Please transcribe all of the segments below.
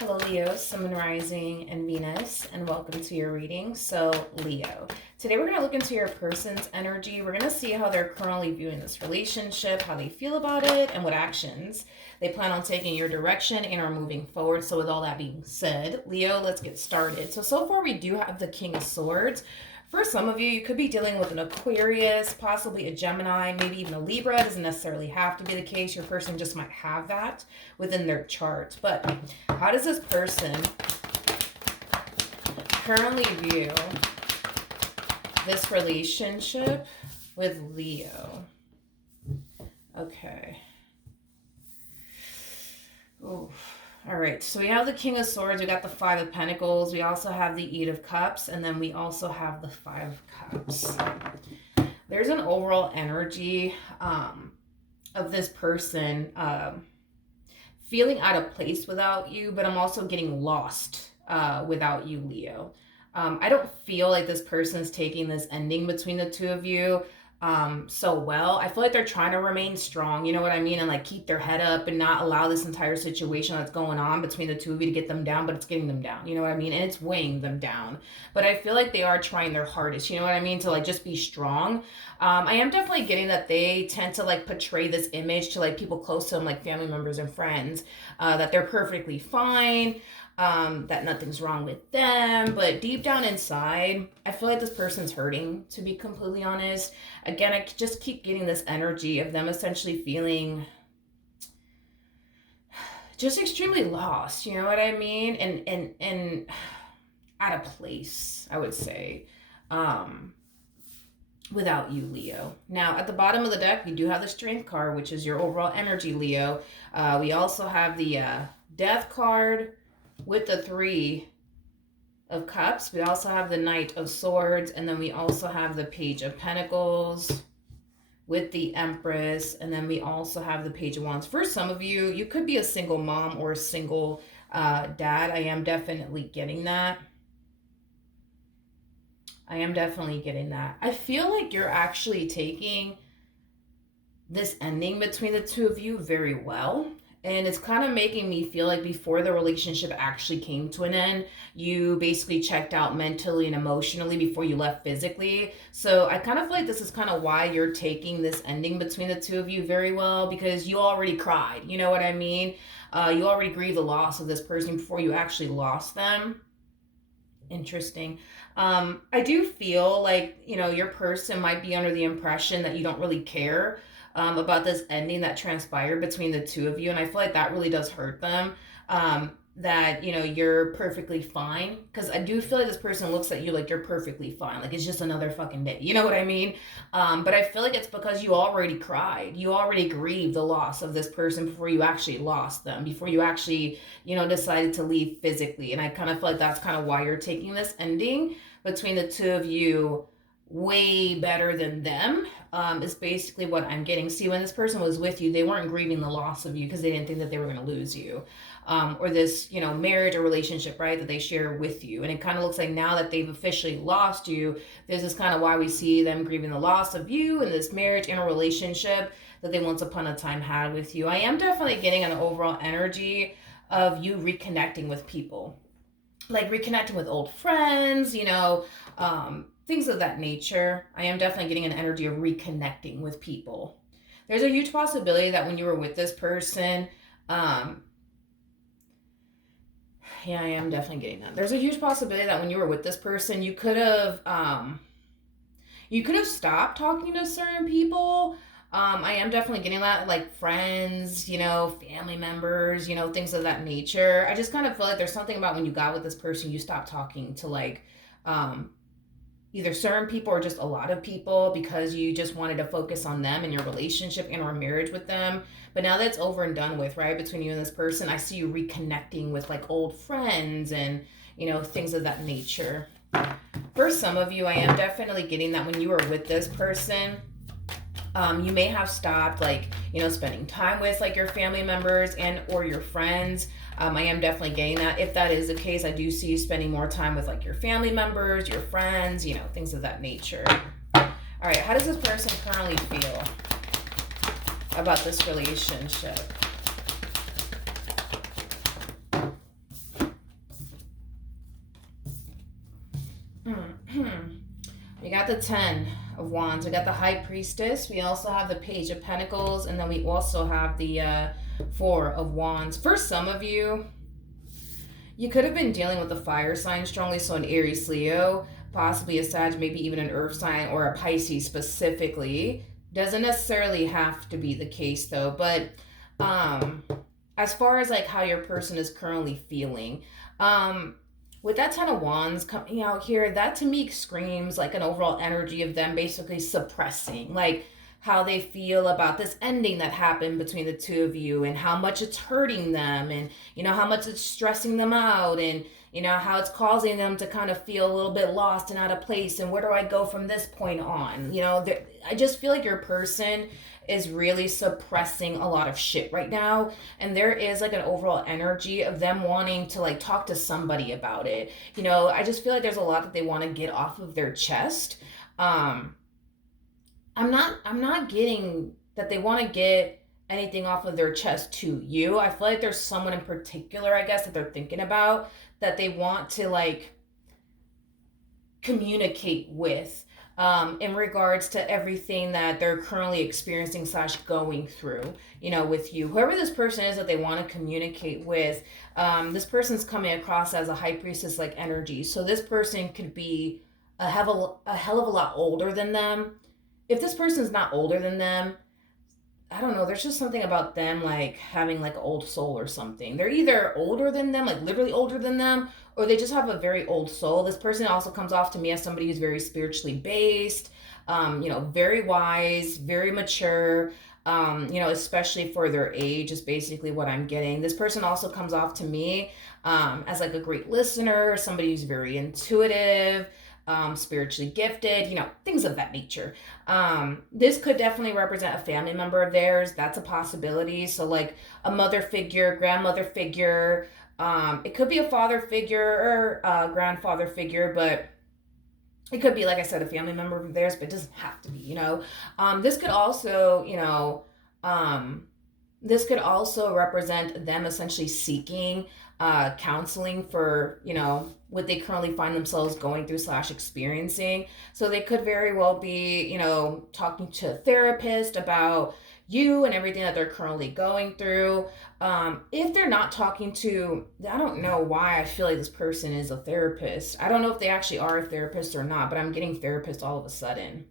Hello, Leo, Sun, Moon, Rising, and Venus, and welcome to your reading. So, Leo, today we're going to look into your person's energy. We're going to see how they're currently viewing this relationship, how they feel about it, and what actions they plan on taking your direction and are moving forward. So, with all that being said, Leo, let's get started. So far we do have the King of Swords. For some of you, you could be dealing with an Aquarius, possibly a Gemini, maybe even a Libra. It doesn't necessarily have to be the case. Your person just might have that within their chart. But how does this person currently view this relationship with Leo? Okay. Ooh. All right, so we have the King of Swords, we got the Five of Pentacles, we also have the Eight of Cups, and then we also have the Five of Cups. There's an overall energy of this person feeling out of place without you, but I'm also getting lost without you, Leo. I don't feel like this person's taking this ending between the two of you so well. I feel like they're trying to remain strong, you know what I mean, and like keep their head up and not allow this entire situation that's going on between the two of you to get them down, but it's getting them down, you know what I mean, and it's weighing them down. But I feel like they are trying their hardest, you know what I mean, to like just be strong. I am definitely getting that they tend to like portray this image to like people close to them, like family members and friends, that they're perfectly fine, that nothing's wrong with them. But deep down inside, I feel like this person's hurting, to be completely honest. Again, I just keep getting this energy of them essentially feeling just extremely lost, you know what I mean? And out of place, I would say. Without you, Leo. Now, at the bottom of the deck, we do have the Strength card, which is your overall energy, Leo. We also have the Death card with the Three of Cups. We also have the Knight of Swords, and then we also have the Page of Pentacles with the Empress, and then we also have the Page of Wands. For some of you, you could be a single mom or a single dad. I am definitely getting that. I feel like you're actually taking this ending between the two of you very well. And it's kind of making me feel like before the relationship actually came to an end, you basically checked out mentally and emotionally before you left physically. So I kind of feel like this is kind of why you're taking this ending between the two of you very well, because you already cried. You know what I mean? You already grieved the loss of this person before you actually lost them. Interesting. I do feel like, you know, your person might be under the impression that you don't really care about this ending that transpired between the two of you. And I feel like that really does hurt them. That, you know, you're perfectly fine. Because I do feel like this person looks at you like you're perfectly fine. Like it's just another fucking day. You know what I mean? But I feel like it's because you already cried. You already grieved the loss of this person before you actually lost them. Before you actually, you know, decided to leave physically. And I kind of feel like that's kind of why you're taking this ending between the two of you way better than them, is basically what I'm getting. See, when this person was with you, they weren't grieving the loss of you because they didn't think that they were going to lose you, or this, you know, marriage or relationship, right, that they share with you. And it kind of looks like now that they've officially lost you, this is kind of why we see them grieving the loss of you in this marriage and a relationship that they once upon a time had with you. I am definitely getting an overall energy of you reconnecting with people, like reconnecting with old friends, you know, things of that nature. I am definitely getting an energy of reconnecting with people. There's a huge possibility that when you were with this person, yeah, I am definitely getting that. There's a huge possibility that when you were with this person, you could have stopped talking to certain people. I am definitely getting that, like friends, you know, family members, you know, things of that nature. I just kind of feel like there's something about when you got with this person, you stopped talking to like either certain people or just a lot of people because you just wanted to focus on them and your relationship and or marriage with them. But now that's over and done with, right, between you and this person, I see you reconnecting with like old friends and, you know, things of that nature. For some of you, I am definitely getting that when you were with this person, you may have stopped, like, you know, spending time with like your family members and or your friends. I am definitely getting that. If that is the case, I do see you spending more time with like your family members, your friends, you know, things of that nature. All right, how does this person currently feel about this relationship? got the 10 of Wands. We got the High Priestess. We also have the Page of Pentacles. And then we also have the 4 of Wands. For some of you, you could have been dealing with a fire sign strongly. So an Aries, Leo, possibly a Sag, maybe even an Earth sign or a Pisces specifically. Doesn't necessarily have to be the case though. But as far as like how your person is currently feeling, with that 10 of Wands coming out here, that to me screams like an overall energy of them basically suppressing, like how they feel about this ending that happened between the two of you and how much it's hurting them and, you know, how much it's stressing them out and, you know, how it's causing them to kind of feel a little bit lost and out of place and where do I go from this point on? You know, I just feel like your person is really suppressing a lot of shit right now, and there is like an overall energy of them wanting to like talk to somebody about it. You know, I just feel like there's a lot that they want to get off of their chest. I'm not getting that they want to get anything off of their chest to you. I feel like there's someone in particular, I guess, that they're thinking about that they want to like communicate with, in regards to everything that they're currently experiencing slash going through, you know, with you. Whoever this person is that they want to communicate with, this person's coming across as a High Priestess like energy. So this person could be a hell of a lot older than them. If this person's not older than them, I don't know, there's just something about them like having like an old soul or something. They're either older than them, like literally older than them, or they just have a very old soul. This person also comes off to me as somebody who's very spiritually based, you know, very wise, very mature, you know, especially for their age is basically what I'm getting. This person also comes off to me as like a great listener, somebody who's very intuitive, spiritually gifted, you know, things of that nature. This could definitely represent a family member of theirs. That's a possibility. So like a mother figure, grandmother figure, it could be a father figure or a grandfather figure, but it could be, like I said, a family member of theirs, but it doesn't have to be, you know. This could also, you know, this could also represent them essentially seeking counseling for, you know, what they currently find themselves going through slash experiencing. So they could very well be, you know, talking to a therapist about you and everything that they're currently going through. If they're not talking to, I don't know why I feel like this person is a therapist. I don't know if they actually are a therapist or not, but I'm getting therapist all of a sudden.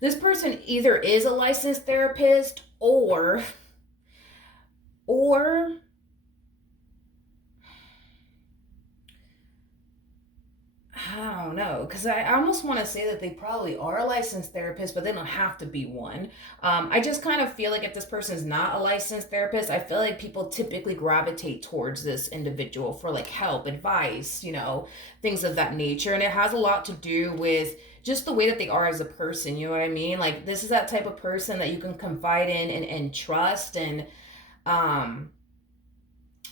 This person either is a licensed therapist or I don't know, because I almost want to say that they probably are a licensed therapist, but they don't have to be one. I just kind of feel like if this person is not a licensed therapist, I feel like people typically gravitate towards this individual for like help, advice, you know, things of that nature. And it has a lot to do with just the way that they are as a person, you know what I mean? Like this is that type of person that you can confide in and trust. And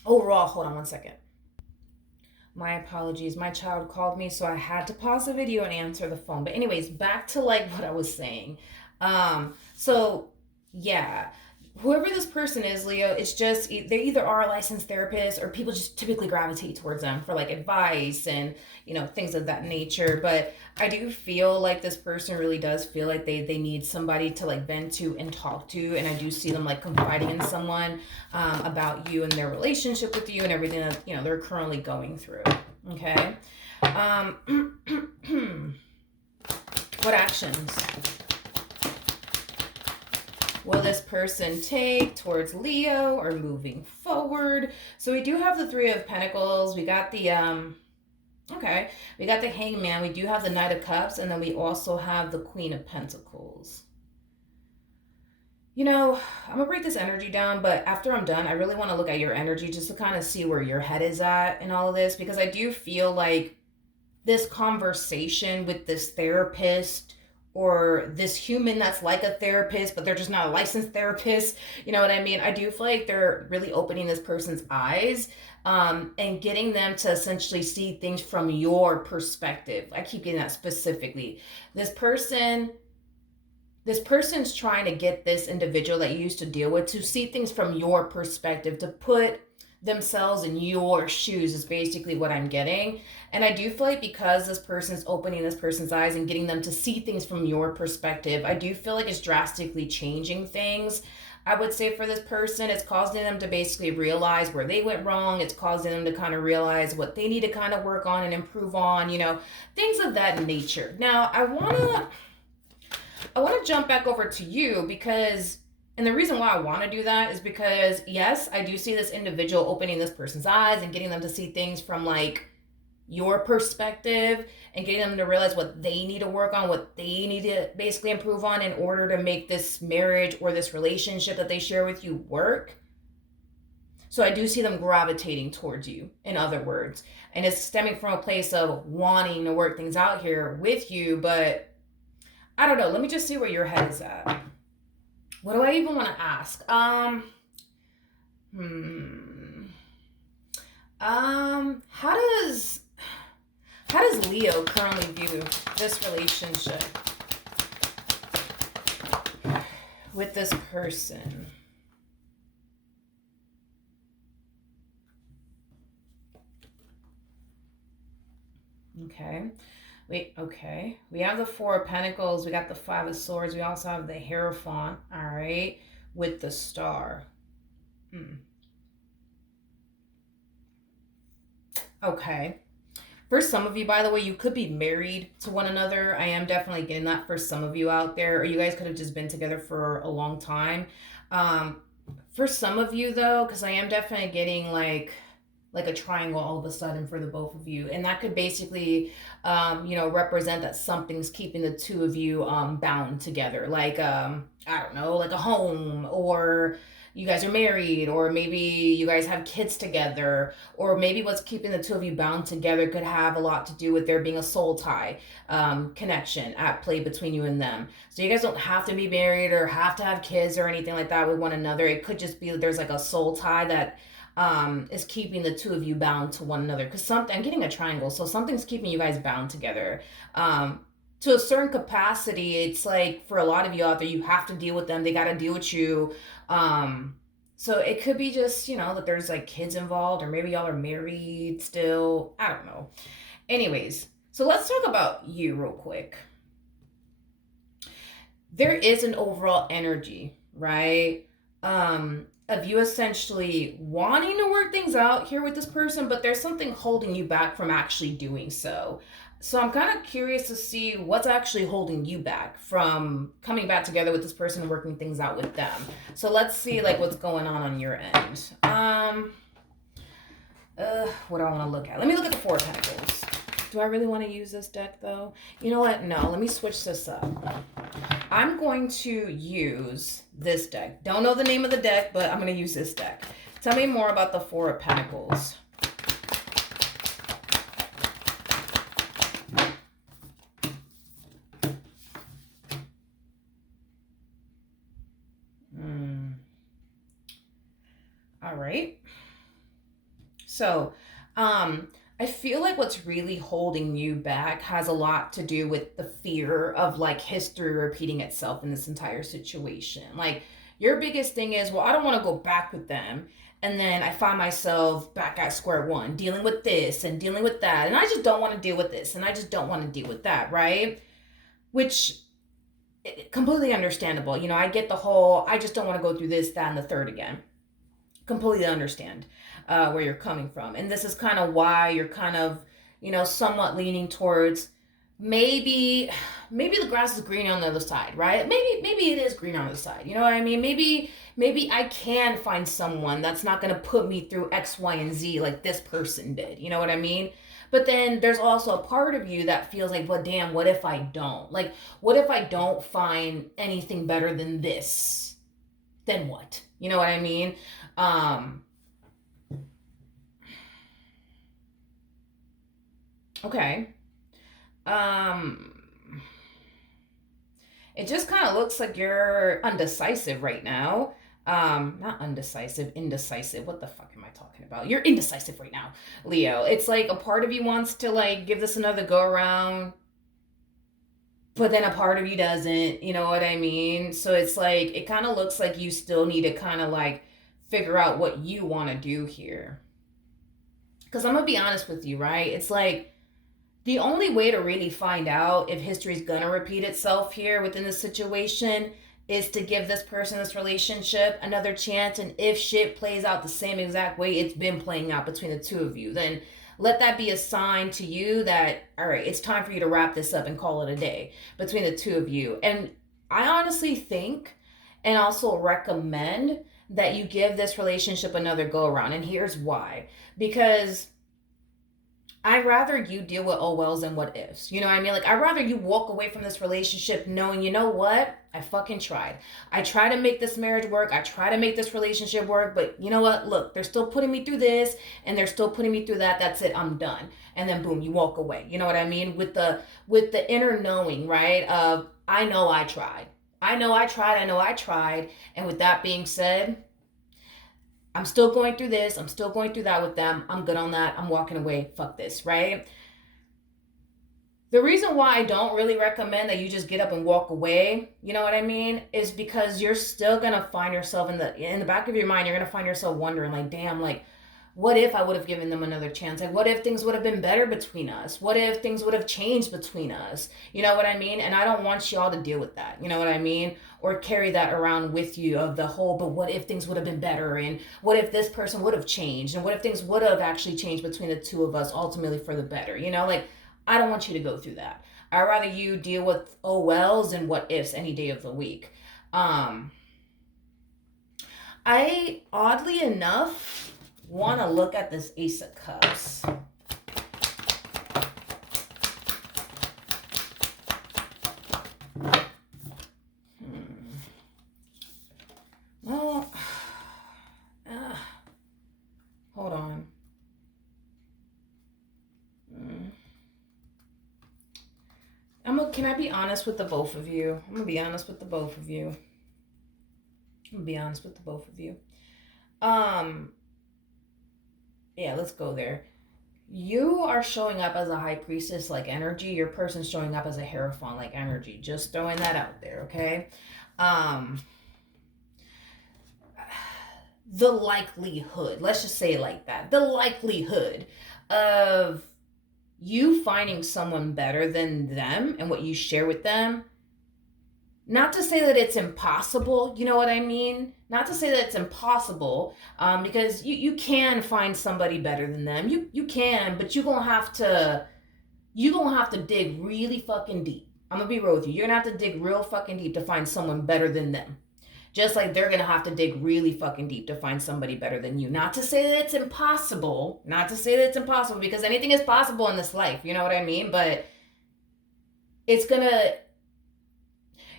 overall, hold on one second. My apologies. My child called me, so I had to pause the video and answer the phone. But anyways, back to like what I was saying. So yeah, whoever this person is, Leo, it's just they either are a licensed therapist or people just typically gravitate towards them for like advice and, you know, things of that nature. But I do feel like this person really does feel like they need somebody to like vent to and talk to, and I do see them like confiding in someone about you and their relationship with you and everything that, you know, they're currently going through. Okay. What actions will this person take towards Leo or moving forward? So we do have the Three of Pentacles. We got the okay, we got the Hangman. We do have the Knight of Cups, and then we also have the Queen of Pentacles. You know, I'm gonna break this energy down, but after I'm done, I really want to look at your energy just to kind of see where your head is at in all of this, because I do feel like this conversation with this therapist or this human that's like a therapist, but they're just not a licensed therapist. You know what I mean? I do feel like they're really opening this person's eyes, and getting them to essentially see things from your perspective. I keep getting that specifically. This person's trying to get this individual that you used to deal with to see things from your perspective, to put themselves in your shoes is basically what I'm getting. And I do feel like because this person's opening this person's eyes and getting them to see things from your perspective, I do feel like it's drastically changing things. I would say for this person, it's causing them to basically realize where they went wrong. It's causing them to kind of realize what they need to kind of work on and improve on, things of that nature. Now, I want to jump back over to you because, and the reason why I want to do that is because, yes, I do see this individual opening this person's eyes and getting them to see things from like your perspective and getting them to realize what they need to work on, what they need to basically improve on in order to make this marriage or this relationship that they share with you work. So I do see them gravitating towards you, in other words. And it's stemming from a place of wanting to work things out here with you, but I don't know. Let me just see where your head is at. What do I even want to ask? How does Leo currently view this relationship with this person? Okay. Okay. We have the Four of Pentacles. We got the Five of Swords. We also have the Hierophant. All right. With the Star. Okay. For some of you, by the way, you could be married to one another. I am definitely getting that for some of you out there. Or you guys could have just been together for a long time. For some of you, though, because I am definitely getting like a triangle all of a sudden for the both of you, and that could basically represent that something's keeping the two of you bound together, like I don't know, like a home, or you guys are married, or maybe you guys have kids together, or maybe what's keeping the two of you bound together could have a lot to do with there being a soul tie connection at play between you and them. So you guys don't have to be married or have to have kids or anything like that with one another. It could just be that there's like a soul tie that is keeping the two of you bound to one another. Because I'm getting a triangle, so something's keeping you guys bound together. To a certain capacity, it's like for a lot of you out there, you have to deal with them. They got to deal with you. So it could be just, that there's like kids involved, or maybe y'all are married still. I don't know. Anyways, so let's talk about you real quick. There is an overall energy, right? Of you essentially wanting to work things out here with this person, but there's something holding you back from actually doing so. So I'm kind of curious to see what's actually holding you back from coming back together with this person and working things out with them. So let's see like what's going on your end. What do I want to look at? Let me look at the Four of Pentacles. Do I really want to use this deck though? You know what? No, let me switch this up. I'm going to use this deck. Don't know the name of the deck, but I'm going to use this deck. Tell me more about the Four of Pentacles. All right. So, I feel like what's really holding you back has a lot to do with the fear of like history repeating itself in this entire situation. Like your biggest thing is, well, I don't want to go back with them. And then I find myself back at square one, dealing with this and dealing with that. And I just don't want to deal with this. And I just don't want to deal with that, right? Which completely understandable. I get the whole, I just don't want to go through this, that, and the third again. Completely understand where you're coming from. And this is kind of why you're kind of, somewhat leaning towards maybe the grass is green on the other side, right? Maybe it is green on the other side. You know what I mean? Maybe I can find someone that's not going to put me through X, Y, and Z like this person did. You know what I mean? But then there's also a part of you that feels like, well, damn, what if I don't? Like, what if I don't find anything better than this? Then what? You know what I mean? Okay. It just kind of looks like you're undecisive right now. Not undecisive, indecisive. What the fuck am I talking about? You're indecisive right now, Leo. It's like a part of you wants to like give this another go around, but then a part of you doesn't. You know what I mean? So it's like it kind of looks like you still need to kind of like figure out what you want to do here. Because I'm going to be honest with you, right? It's like the only way to really find out if history is going to repeat itself here within the situation is to give this person, this relationship, another chance. And if shit plays out the same exact way it's been playing out between the two of you, then let that be a sign to you that, all right, it's time for you to wrap this up and call it a day between the two of you. And I honestly think and also recommend that you give this relationship another go around. And here's why. Because I'd rather you deal with oh wells than what ifs. You know what I mean? Like, I'd rather you walk away from this relationship knowing, you know what? I fucking tried. I try to make this marriage work. I try to make this relationship work. But you know what? Look, they're still putting me through this and they're still putting me through that. That's it. I'm done. And then boom, you walk away. You know what I mean? With the inner knowing, right? Of I know I tried. I know I tried. I know I tried. And with that being said, I'm still going through this. I'm still going through that with them. I'm good on that. I'm walking away. Fuck this, right? The reason why I don't really recommend that you just get up and walk away, you know what I mean, is because you're still gonna find yourself in the back of your mind, you're gonna find yourself wondering, like, damn, like, what if I would have given them another chance? Like, what if things would have been better between us? What if things would have changed between us? You know what I mean? And I don't want y'all to deal with that. You know what I mean? Or carry that around with you of the whole, but what if things would have been better? And what if this person would have changed? And what if things would have actually changed between the two of us ultimately for the better? You know, like, I don't want you to go through that. I'd rather you deal with oh wells and what ifs any day of the week. I, oddly enough, want to look at this Ace of Cups. Well, hold on. Can I be honest with the both of you? I'm gonna be honest with the both of you. Yeah, let's go there. You are showing up as a high priestess like energy. Your person's showing up as a Hierophant like energy. Just throwing that out there, okay? The likelihood, let's just say it like that, the likelihood of you finding someone better than them and what you share with them, not to say that it's impossible, you know what I mean? Not to say that it's impossible, because you can find somebody better than them. You can, but you're gonna have to dig really fucking deep. I'm gonna be real with you. You're gonna have to dig real fucking deep to find someone better than them. Just like they're gonna have to dig really fucking deep to find somebody better than you. Not to say that it's impossible. Because anything is possible in this life. You know what I mean? But it's gonna...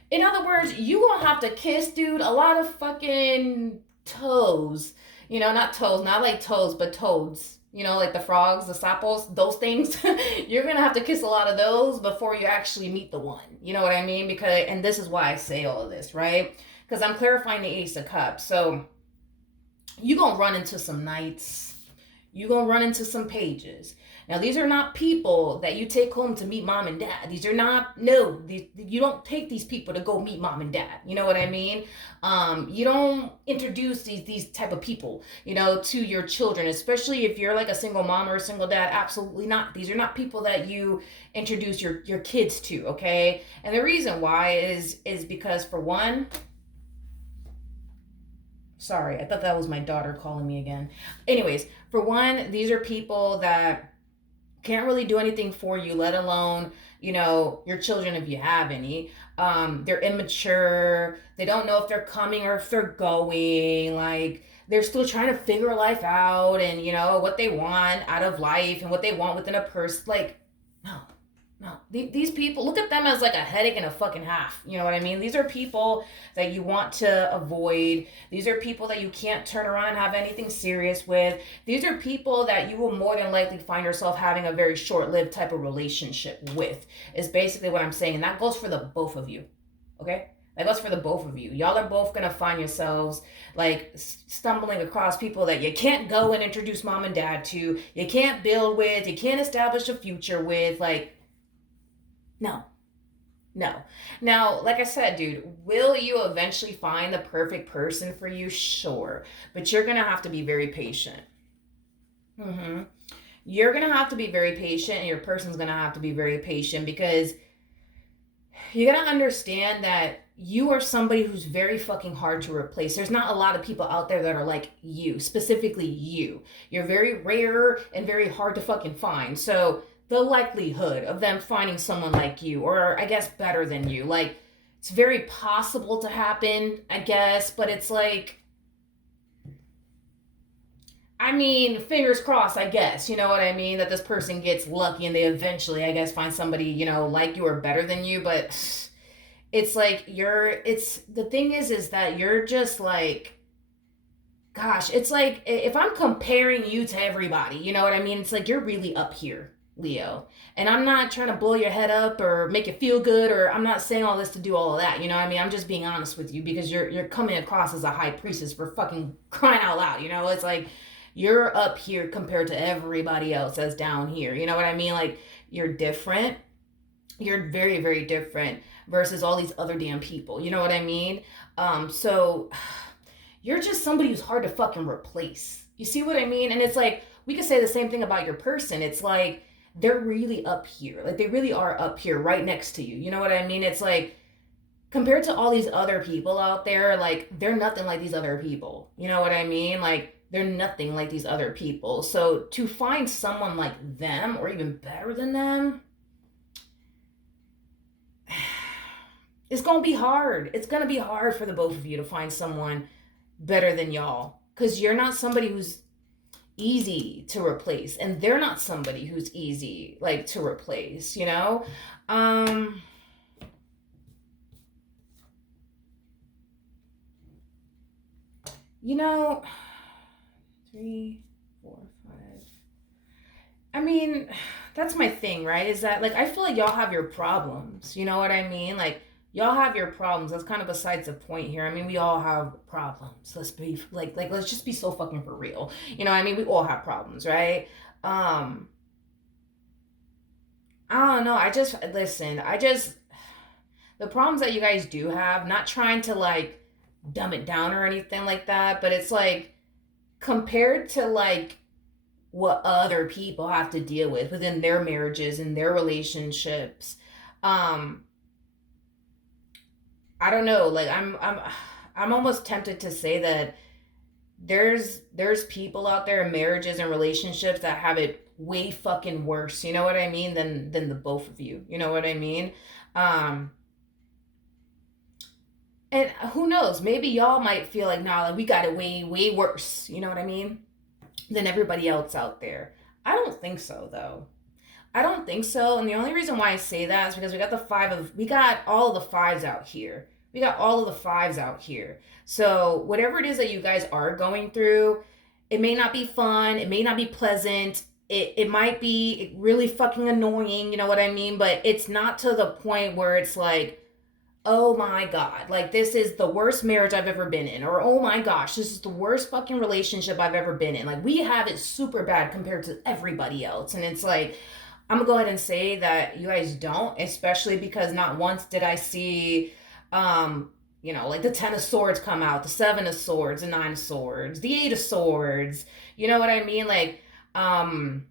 In other words, you gonna have to kiss, dude, a lot of fucking toes. You know, not toes, not like toes, but toads. You know, like the frogs, the sapos, those things. You're gonna have to kiss a lot of those before you actually meet the one. You know what I mean? And this is why I say all of this, right? Because I'm clarifying the Ace of Cups. So you're going to run into some knights. You're going to run into some pages. Now, these are not people that you take home to meet mom and dad. You don't take these people to go meet mom and dad. You know what I mean? You don't introduce these type of people, you know, to your children, especially if you're like a single mom or a single dad. Absolutely not. These are not people that you introduce your kids to, okay? And the reason why is because, for one... Sorry, I thought that was my daughter calling me again. Anyways, for one, these are people that can't really do anything for you, let alone, you know, your children if you have any. They're immature. They don't know if they're coming or if they're going. Like, they're still trying to figure life out and, you know, what they want out of life and what they want within a person. Like, no. These people, look at them as like a headache and a fucking half. You know what I mean? These are people that you want to avoid. These are people that you can't turn around and have anything serious with. These are people that you will more than likely find yourself having a very short-lived type of relationship with, is basically what I'm saying. And that goes for the both of you. Okay? That goes for the both of you. Y'all are both going to find yourselves like stumbling across people that you can't go and introduce mom and dad to. You can't build with. You can't establish a future with. Like, no. No. Now, like I said, dude, will you eventually find the perfect person for you? Sure. But you're going to have to be very patient. Hmm. You're going to have to be very patient, and your person's going to have to be very patient because you got to understand that you are somebody who's very fucking hard to replace. There's not a lot of people out there that are like you, specifically you. You're very rare and very hard to fucking find. So the likelihood of them finding someone like you, or I guess better than you, like it's very possible to happen, I guess, but it's like, I mean, fingers crossed, I guess. You know what I mean? That this person gets lucky and they eventually, I guess, find somebody, like you or better than you. But it's like it's the thing is that you're just like, gosh, it's like if I'm comparing you to everybody, you know what I mean? It's like you're really up here, Leo. And I'm not trying to blow your head up or make you feel good, or I'm not saying all this to do all of that, you know what I mean? I'm just being honest with you because you're coming across as a high priestess for fucking crying out loud, you know? It's like you're up here compared to everybody else that's down here. You know what I mean? Like you're different. You're very, very different versus all these other damn people. You know what I mean? So you're just somebody who's hard to fucking replace. You see what I mean? And it's like we could say the same thing about your person. It's like they're really up here. Like they really are up here right next to you. You know what I mean? It's like compared to all these other people out there, like they're nothing like these other people. You know what I mean? Like they're nothing like these other people. So to find someone like them or even better than them, it's gonna be hard. It's gonna be hard for the both of you to find someone better than y'all. Cause you're not somebody who's easy to replace. And they're not somebody who's easy like to replace, you know? Um you know, three, four, five. I mean, that's my thing, right? Is that like I feel like y'all have your problems. You know what I mean? Like y'all have your problems. That's kind of besides the point here. I mean, we all have problems. Let's be like let's just be so fucking for real. You know, what I mean, we all have problems, right? Um, I don't know. I just listen. I just the problems that you guys do have. Not trying to like dumb it down or anything like that, but it's like compared to like what other people have to deal with within their marriages and their relationships. Um, I don't know, like I'm almost tempted to say that there's people out there in marriages and relationships that have it way fucking worse, you know what I mean, than the both of you. You know what I mean? Um and who knows, maybe y'all might feel like nah, like we got it way, way worse, you know what I mean? Than everybody else out there. I don't think so though. I don't think so. And the only reason why I say that is because we got all of the fives out here. We got all of the fives out here. So whatever it is that you guys are going through, it may not be fun. It may not be pleasant. It might be really fucking annoying. You know what I mean? But it's not to the point where it's like, oh my god, like this is the worst marriage I've ever been in, or oh my gosh, this is the worst fucking relationship I've ever been in. Like we have it super bad compared to everybody else. And it's like I'm gonna go ahead and say that you guys don't, especially because not once did I see, like the Ten of Swords come out, the Seven of Swords, the Nine of Swords, the Eight of Swords. You know what I mean? Like, um,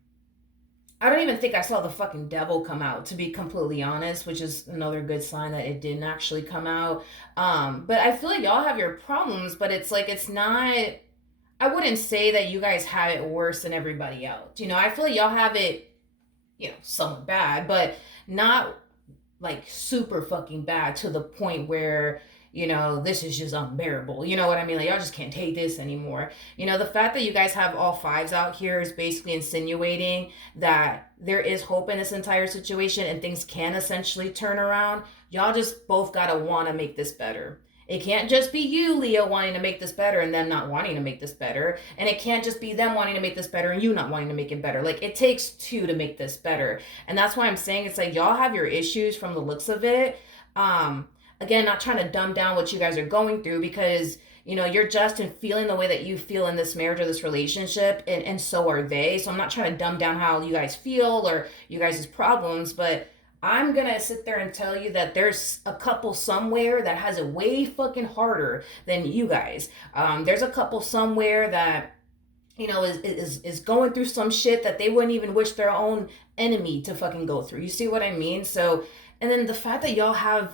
I don't even think I saw the fucking Devil come out, to be completely honest, which is another good sign that it didn't actually come out. But I feel like y'all have your problems, but it's like it's not. I wouldn't say that you guys have it worse than everybody else. You know, I feel like y'all have it somewhat bad, but not like super fucking bad to the point where, this is just unbearable. You know what I mean? Like, y'all just can't take this anymore. The fact that you guys have all fives out here is basically insinuating that there is hope in this entire situation and things can essentially turn around. Y'all just both gotta wanna make this better. It can't just be you, Leo, wanting to make this better and them not wanting to make this better. And it can't just be them wanting to make this better and you not wanting to make it better. Like, it takes two to make this better. And that's why I'm saying it's like y'all have your issues from the looks of it. Again, not trying to dumb down what you guys are going through because, you're just in feeling the way that you feel in this marriage or this relationship, and so are they. So I'm not trying to dumb down how you guys feel or you guys' problems, but I'm gonna sit there and tell you that there's a couple somewhere that has it way fucking harder than you guys. There's a couple somewhere that is going through some shit that they wouldn't even wish their own enemy to fucking go through. You see what I mean? So, and then the fact that y'all have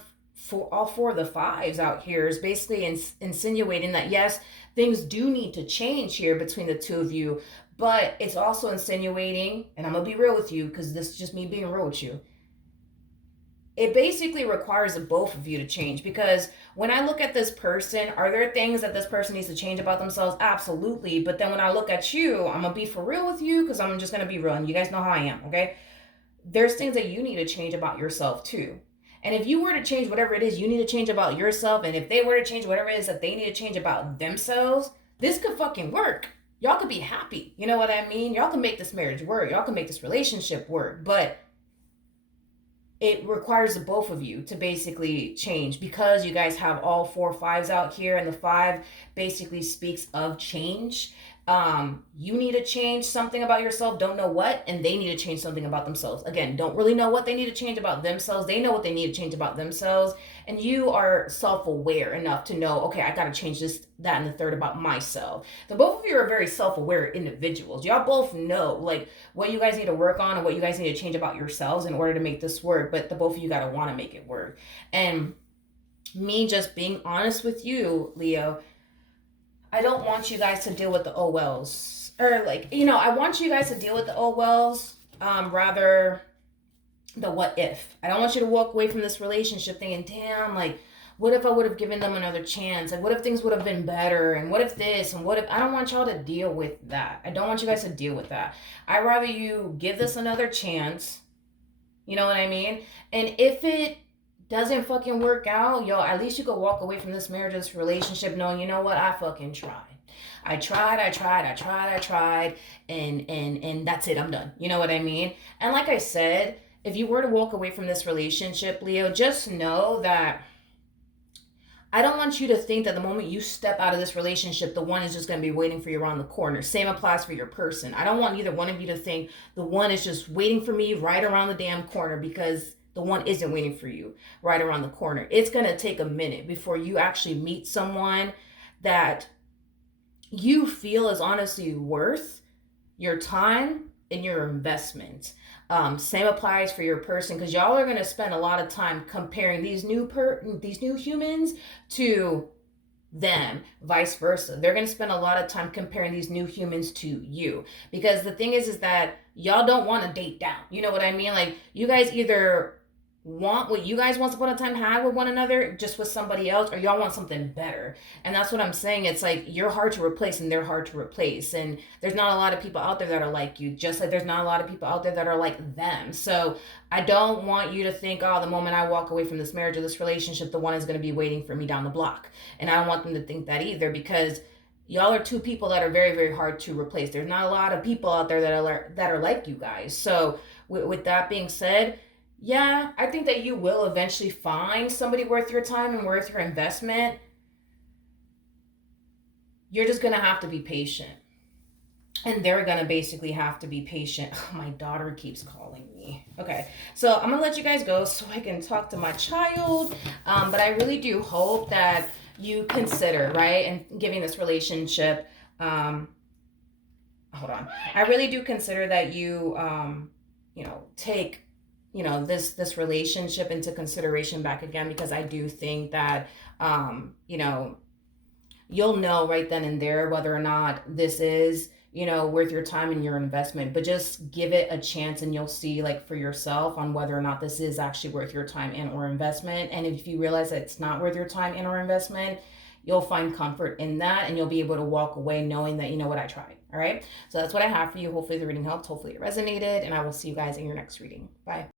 all four of the fives out here is basically insinuating that yes, things do need to change here between the two of you, but it's also insinuating, and I'm gonna be real with you because this is just me being real with you, it basically requires the both of you to change. Because when I look at this person, are there things that this person needs to change about themselves? Absolutely. But then when I look at you, I'm gonna be for real with you because I'm just gonna be real, and you guys know how I am, okay? There's things that you need to change about yourself too. And if you were to change whatever it is you need to change about yourself, and if they were to change whatever it is that they need to change about themselves, this could fucking work. Y'all could be happy. You know what I mean? Y'all can make this marriage work. Y'all can make this relationship work. But it requires the both of you to basically change, because you guys have all four fives out here, and the five basically speaks of change. You need to change something about yourself, don't know what, and they need to change something about themselves. Again, don't really know what they need to change about themselves. They know what they need to change about themselves, and you are self-aware enough to know, okay, I got to change this, that, and the third about myself. The both of you are very self-aware individuals. Y'all both know like what you guys need to work on and what you guys need to change about yourselves in order to make this work, but the both of you got to want to make it work. And me just being honest with you, Leo, I don't want you guys to deal with the oh wells. Or like, I want you guys to deal with the oh wells, rather the what if. I don't want you to walk away from this relationship thinking, damn, like, what if I would have given them another chance? Like, what if things would have been better? And what if this? And what if... I don't want y'all to deal with that. I don't want you guys to deal with that. I'd rather you give this another chance. You know what I mean? And if it doesn't fucking work out, yo, at least you could walk away from this marriage, this relationship, knowing, you know what, I fucking tried. I tried, and that's it. I'm done. You know what I mean? And like I said, if you were to walk away from this relationship, Leo, just know that I don't want you to think that the moment you step out of this relationship, the one is just going to be waiting for you around the corner. Same applies for your person. I don't want either one of you to think the one is just waiting for me right around the damn corner, because the one isn't waiting for you right around the corner. It's going to take a minute before you actually meet someone that you feel is honestly worth your time and your investment. Same applies for your person, because y'all are going to spend a lot of time comparing these new humans to them, vice versa. They're going to spend a lot of time comparing these new humans to you, because the thing is that y'all don't want to date down. You know what I mean? Like, you guys either want what you guys once upon a time had with one another, just with somebody else, or y'all want something better. And that's what I'm saying. It's like, you're hard to replace and they're hard to replace, and there's not a lot of people out there that are like you, just like there's not a lot of people out there that are like them. So I don't want you to think, oh, the moment I walk away from this marriage or this relationship, the one is going to be waiting for me down the block. And I don't want them to think that either, because y'all are two people that are very, very hard to replace. There's not a lot of people out there that are like you guys. So with that being said, yeah, I think that you will eventually find somebody worth your time and worth your investment. You're just going to have to be patient. And they're going to basically have to be patient. Oh, my daughter keeps calling me. Okay, so I'm going to let you guys go so I can talk to my child. But I really do hope that you consider, right, and giving this relationship, hold on. I really do consider that you, take this relationship into consideration back again, because I do think that you'll know right then and there whether or not this is worth your time and your investment. But just give it a chance, and you'll see, like, for yourself on whether or not this is actually worth your time and or investment. And if you realize that it's not worth your time and or investment, you'll find comfort in that, and you'll be able to walk away knowing that, you know what, I tried. All right, so that's what I have for you. Hopefully the reading helped, hopefully it resonated, and I will see you guys in your next reading. Bye.